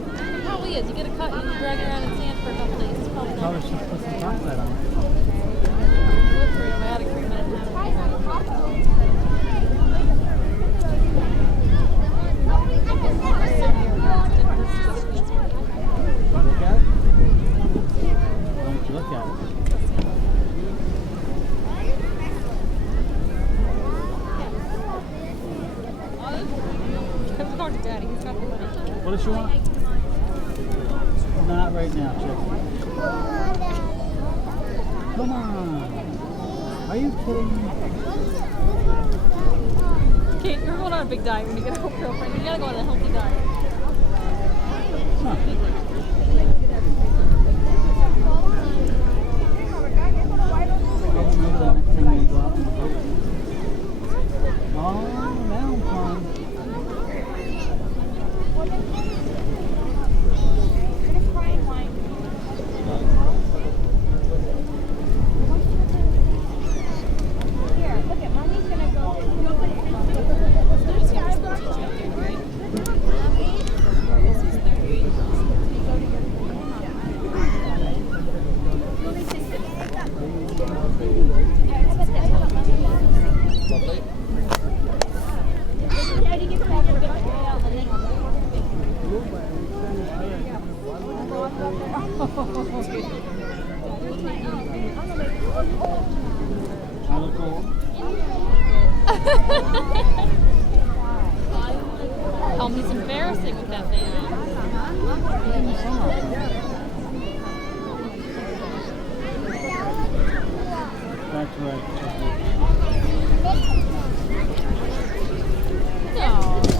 It probably is. You get a cut, you drag it around in sand for a couple days. It's probably done. Probably should put some topside on it. Good for you. I had a cream in it now. Look at it? Why don't you look at it? Talk to Daddy. He's got the money. What does she want? Not right now, chick. Come on. Are you kidding me? Kate, you're going on a big diet when you get a girlfriend. You gotta go on a healthy diet. Huh. Remember the next time we go out on the boat? Oh, melon pond. I look old. Tell me it's embarrassing with that thing on. Give me some of it. That's right. No.